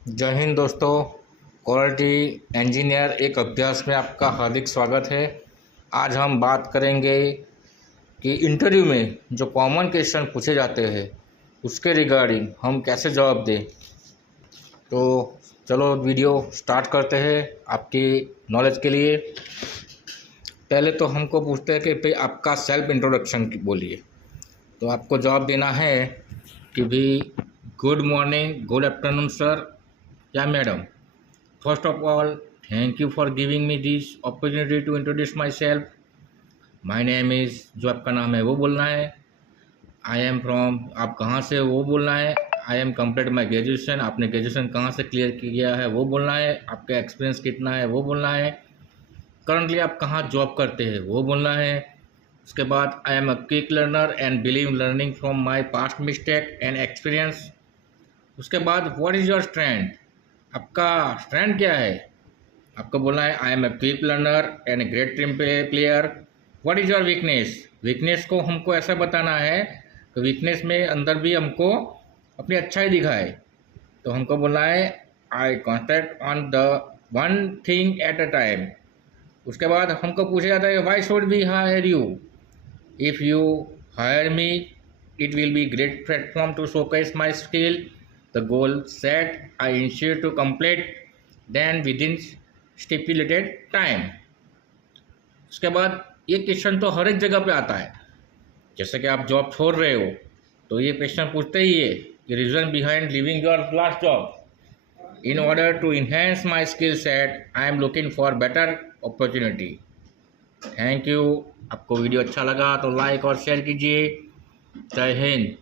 जय हिंद दोस्तों। Quality engineer एक अभ्यास में आपका हार्दिक स्वागत है। आज हम बात करेंगे कि इंटरव्यू में जो कॉमन क्वेश्चन पूछे जाते हैं उसके रिगार्डिंग हम कैसे जवाब दें। तो चलो वीडियो स्टार्ट करते हैं आपकी नॉलेज के लिए। पहले तो हमको पूछते हैं कि भाई आपका सेल्फ इंट्रोडक्शन बोलिए। तो आपको जवाब देना है कि भाई good morning, good afternoon sir या madam. First of all, thank you for giving me this opportunity to introduce myself. My name is, जो आपका नाम है वो बोलना है। आई एम फ्रॉम, आप कहाँ से वो बोलना है। I M complete my graduation, आपने ग्रेजुएशन कहाँ से क्लियर किया है वो बोलना है। आपका एक्सपीरियंस कितना है वो बोलना है। करंटली आप कहाँ जॉब करते हैं वो बोलना है। उसके बाद I am a quick learner and believe learning from my past mistake and experience. उसके बाद व्हाट इज़ योर स्ट्रेंथ, आपका स्ट्रेंथ क्या है। आपको बोलना है I am a quick learner and a great team player. What is your weakness, weakness को हमको ऐसा बताना है कि वीकनेस में अंदर भी हमको अपनी अच्छाई दिखाए। तो हमको बोलना है I concentrate on the one thing at a time. उसके बाद हमको पूछा जाता है why should we hire you. If you hire me it will be great platform to showcase my skill. The goal set I ensure to complete then within stipulated time. उसके बाद ये question तो हर एक जगह पे आता है। जैसे कि आप जॉब छोड़ रहे हो तो ये क्वेश्चन पूछते ही है कि reason behind living your last job. In order to enhance my skill set I am looking for better opportunity. Thank you. आपको वीडियो अच्छा लगा तो लाइक और शेयर कीजिए। जय हिंद।